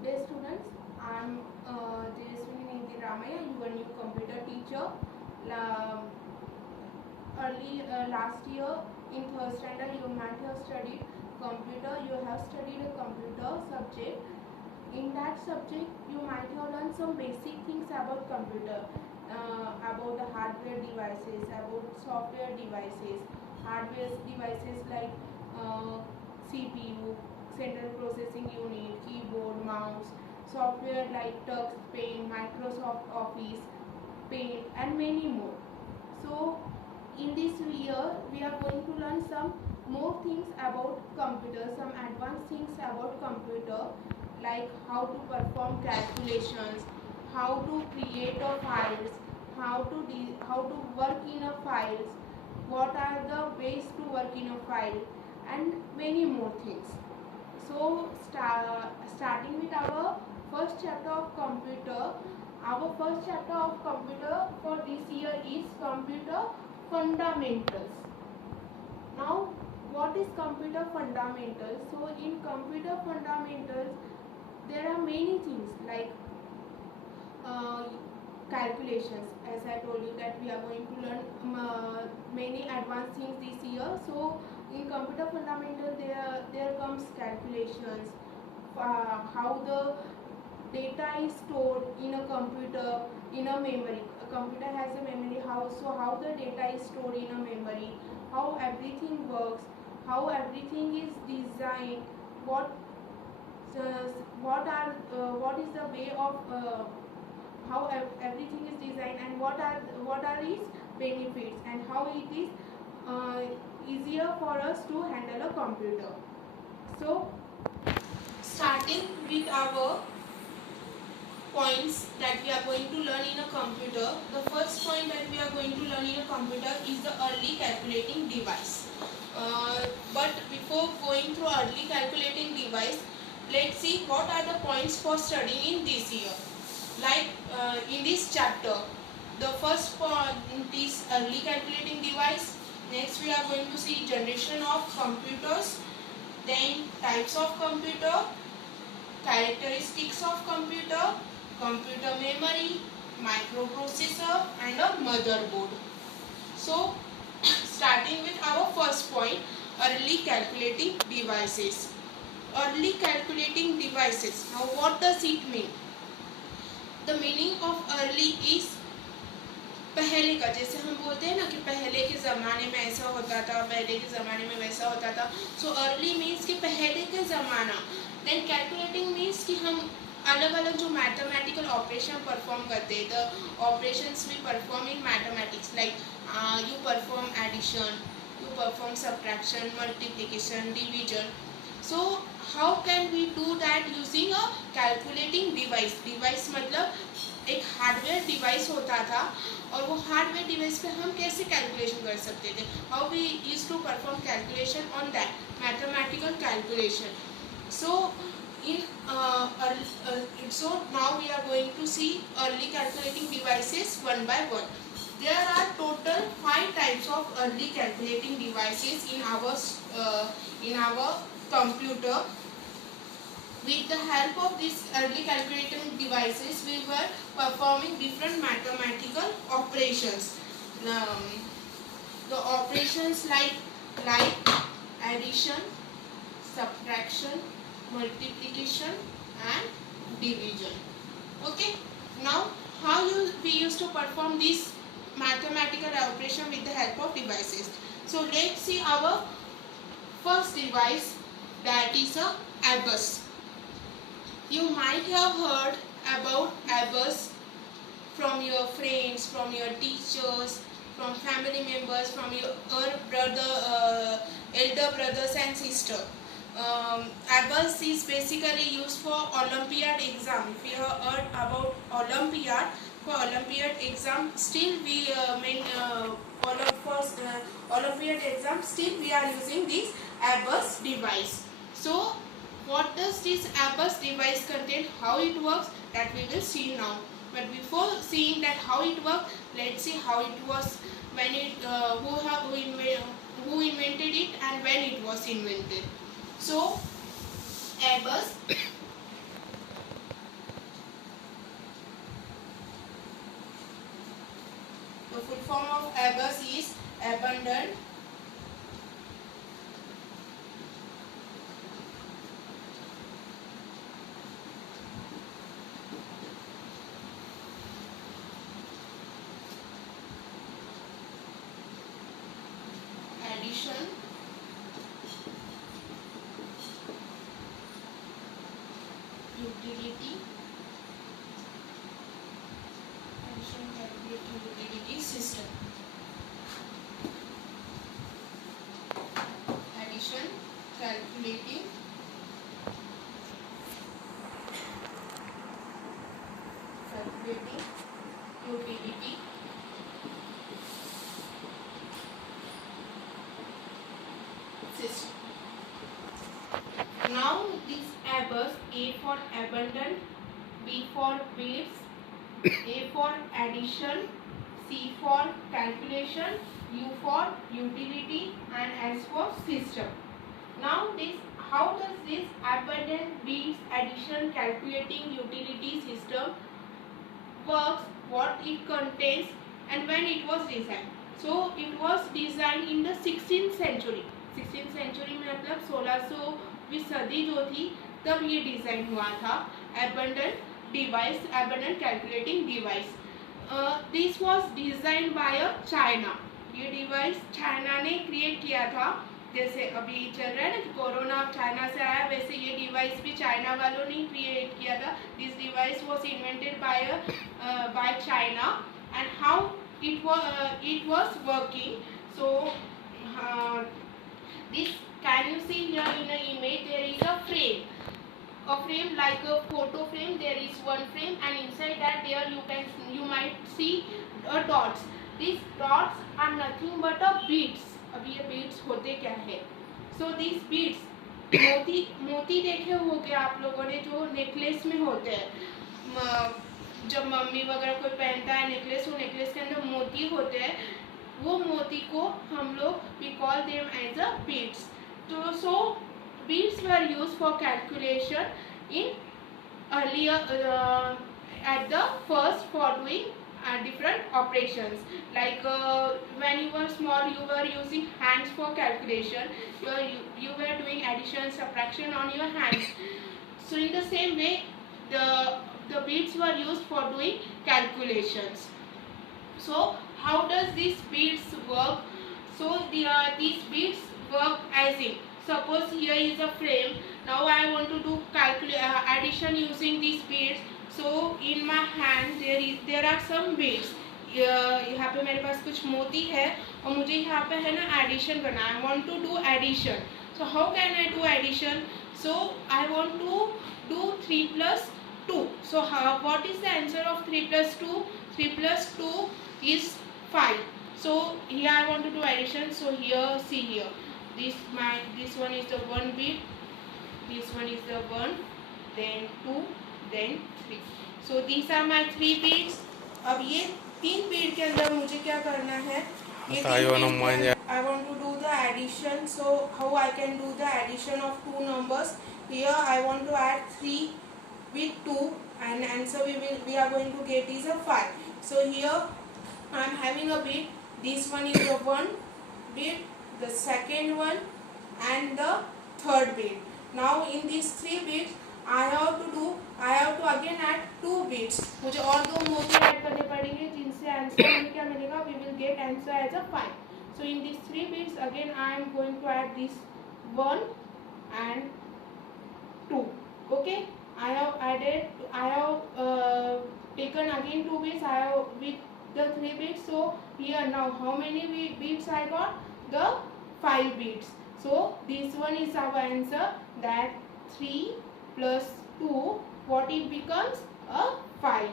Good day, students. I'm Tejaswini Nidhi Ramaya, your new computer teacher. Last year in third standard, you might have studied computer. You have studied a computer subject. In that subject, you might have learned some basic things about computer, about the hardware devices, about software devices, hardware devices like CPU, central processing unit, keyboard, mouse, software like Tux, Paint, Microsoft Office, Paint, and many more. So in this year we are going to learn some more things about computer, some advanced things about computer, like how to perform calculations, how to create a files, how to work in a files, what are the ways to work in a file, and many more things. So starting with our first chapter of computer, our first chapter of computer for this year is computer fundamentals. Now, what is computer fundamentals? So in computer fundamentals, there are many things like calculations. As I told you that we are going to learn many advanced things this year. So in computer fundamental, there comes calculations, how the data is stored in a computer, in a memory. A computer has a memory. How the data is stored in a memory, how everything works, how everything is designed, what what is the way of how everything is designed, and what are its benefits, and how it is easier for us to handle a computer. So starting with our points that we are going to learn in a computer, the first point that we are going to learn in a computer is the early calculating device. But before going through early calculating device, let's see what are the points for studying in this year. Like in this chapter, the first point is early calculating device. Next we are going to see generation of computers, then types of computer, characteristics of computer, computer memory, microprocessor, and a motherboard. So starting with our first point, early calculating devices. Early calculating devices. Now what does it mean? The meaning of early is पहले का, जैसे हम बोलते हैं ना कि पहले के ज़माने में ऐसा होता था, पहले के ज़माने में वैसा होता था. सो अर्ली मीन्स कि पहले के ज़माना. देन कैलकुलेटिंग मीन्स कि हम अलग अलग जो मैथमेटिकल ऑपरेशन परफॉर्म करते हैं, the operations we perform in mathematics, like you perform addition, you perform subtraction, multiplication, division. So how can we do that using a calculating device. Device मतलब एक hardware device होता था, और वो hardware device पे हम कैसे कैलकुलेशन कर सकते थे. How we used to perform calculation on that mathematical calculation. So so now we are going to see early calculating devices one by one. There are total 5 types of early calculating devices in our computer. With the help of these early calculating devices, we were performing different mathematical operations. The operations like addition, subtraction, multiplication, and division. Okay. Now how we used to perform this mathematical operation with the help of devices. So let's see our first device, that is a ABUS. You might have heard about ABUS from your friends, from your teachers, from family members, from your elder brothers and sisters. ABUS is basically used for Olympiad exam. If you have heard about Olympiad, for Olympiad exam, still we Olympiad exam, still we are using this ABUS device. So what does this ABUS device contain, how it works, that we will see now. But before seeing that how it works, let's see how it was when it who invented it and when it was invented. So ABUS syllabus is abundant. Addition, utility, addition, calculating utility system. Addition, calculating, utility system. Now these abus, A for abundant, B for bits, A for addition, C for calculation, U for utility, and S for system. Now how does this abundant, bits, addition, calculating, utility system works, what it contains, and when it was designed? So it was designed in the 16th century. 16th century में मतलब 1600वीं सदी जो थी तब ये design हुआ था abundant device, abundant calculating device. This was designed by a China. ये डिवाइस चाइना ने क्रिएट किया था. जैसे अभी चल रहा है ना कि कोरोना चाइना से आया, वैसे ये डिवाइस भी चाइना वालों ने क्रिएट किया था. This device was invented by China and how it was working. So this, can you see here in the image there is a frame like a photo frame. There is one frame and inside that there you might see dots. These dots are nothing but a beads. अभी ये beads होते क्या है? So these beads, मोती देखे होंगे आप लोगों ने जो नेकलेस में होते हैं. जब मम्मी वगैरह कोई पहनता है नेकलेस, वो नेकलेस के अंदर मोती होते हैं. वो मोती को हम लोग we call them as a beads. So beads were used for calculation in earlier at the first for doing different operations. Like when you were small, you were using hands for calculation. You were doing addition, subtraction on your hands. So in the same way, the beads were used for doing calculations. So how does these beads work? So these beads work as in, suppose here is a frame. Now I want to do addition using these beads. So in my hand there are some beads. यहाँ पे मेरे पास कुछ मोती है और मुझे यहाँ पे है ना एडिशन करना है. I want to do addition. So how can I do addition? So I want to do 3 plus 2. So what is the answer of 3 plus 2? 3 plus 2 is 5. So here I want to do addition. So here, see here, this one is the one bead, this one is the 1, then 2, then 3. So these are my 3 beads. अब ये 3 bead के अंदर मुझे क्या करना है? I want to do the addition. So how I can do the addition of 2 numbers? Here I want to add 3 with 2, and answer we are going to get is a 5. So here I am having a bead. This one is the 1 bead, the second one, and the third bead. Now in these 3 beads I have to again add 2 beads. मुझे और 2 मोती add करने पड़ेंगे जिनसे answer में क्या मिलेगा? We will get answer as a 5. So in these 3 beads again I am going to add this 1 and 2. Okay, I have taken again 2 beads. I have with the 3 beads. So here now how many beads I got? The 5 beads. So this one is our answer, that 3 plus 2, what it becomes? A 5.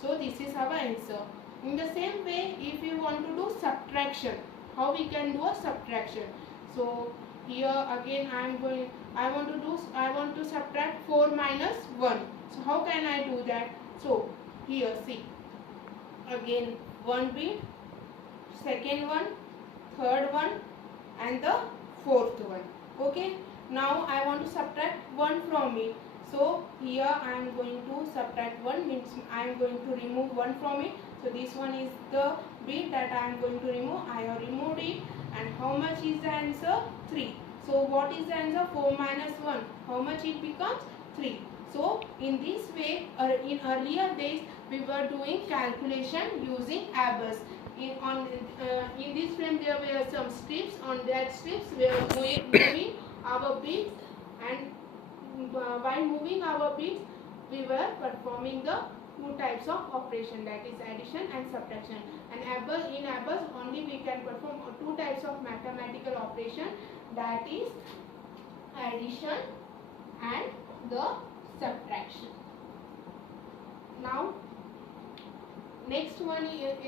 So this is our answer. In the same way, if you want to do subtraction, how we can do a subtraction? So here again I want to subtract 4 minus 1. So how can I do that? So here see, again 1 bead, second one, third one, and the fourth one. Okay, now I want to subtract 1 from it. So here I am going to subtract 1, means I am going to remove 1 from it. So this one is the bit that I am going to remove. I have removed it. And how much is the answer? 3. So what is the answer? 4 minus 1. How much it becomes? 3. So in this way, in earlier days, we were doing calculation using abacus. In this frame there were some strips. On that strips we are moving our bits, and by moving our bits we were performing the two types of operation, that is addition and subtraction. And in abacus only we can perform two types of mathematical operation, that is addition and the subtraction. Now next one is